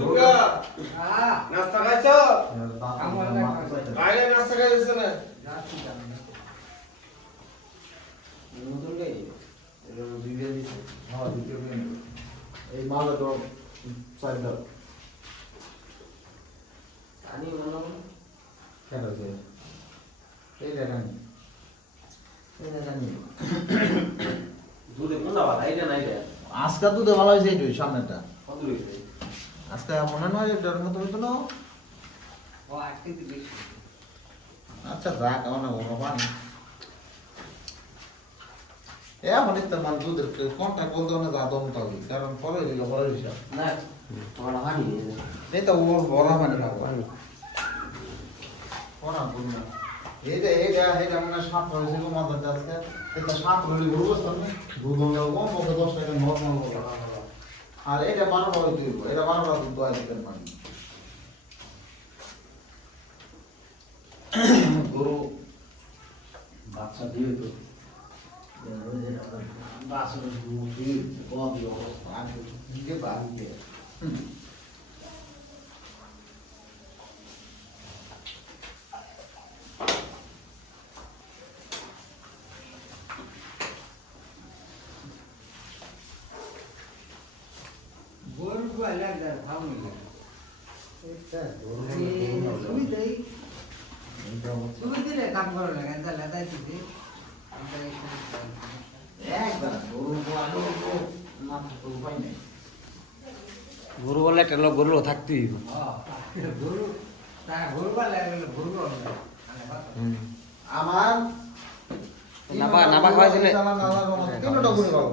বুকা নাস্তা খাইছো আগে নাস্তা খাইছো না নতুন গাই এর ভিডিও দিছে হ্যাঁ ভিডিও দিন এই মাল তো সাইড দাও আনি মনে কেন যে এই দেখেন দুধে কোনটা ভালো এটা নাই রে আজকে দুধে ভালো হয়েছে এই সামনেটা কত হইছে আজকে মনে নয় এটার মতো হইতো না ও আটকে দিবি আচ্ছা রাখ আমার ওরা পানি এ মানে তো মান দুধের কন্টাক্ট বলতে না যা দম তাই কারণ পরে দিল পরে হিসাব না তোমার হানি এই তো ওর বড় মানে খাবো কোনা বুঝনা এটা মানে সাত হয়েছে গো মাদার দাসকে এটা সাত হলি বড় সামনে দুধ হলো কম পক্ষে 10 টাকা নরমাল বলা আর এটা 12 টাকা দিব এটা 12 টাকা দুধ হয় দিবেন মানে গরু বাচ্চা দিবে তো বাসন দুধ দিয়ে কম দিয়ে অবস্থা আমি দিকে বাড়ি দিয়ে গরু কো আলাদা দাও খাওনি এটা গরু তুমি দেই এটা তুমি দিলে কাম করো না কেন তাহলে দাই দিতে একবার গরু আলো না তো উপায় নেই গরু বলে একটা লোক গরু থাকতেই গরু তার গরু পালে গরু আমার নাবা খাওয়াইছিলে তিনটা গরু খাবো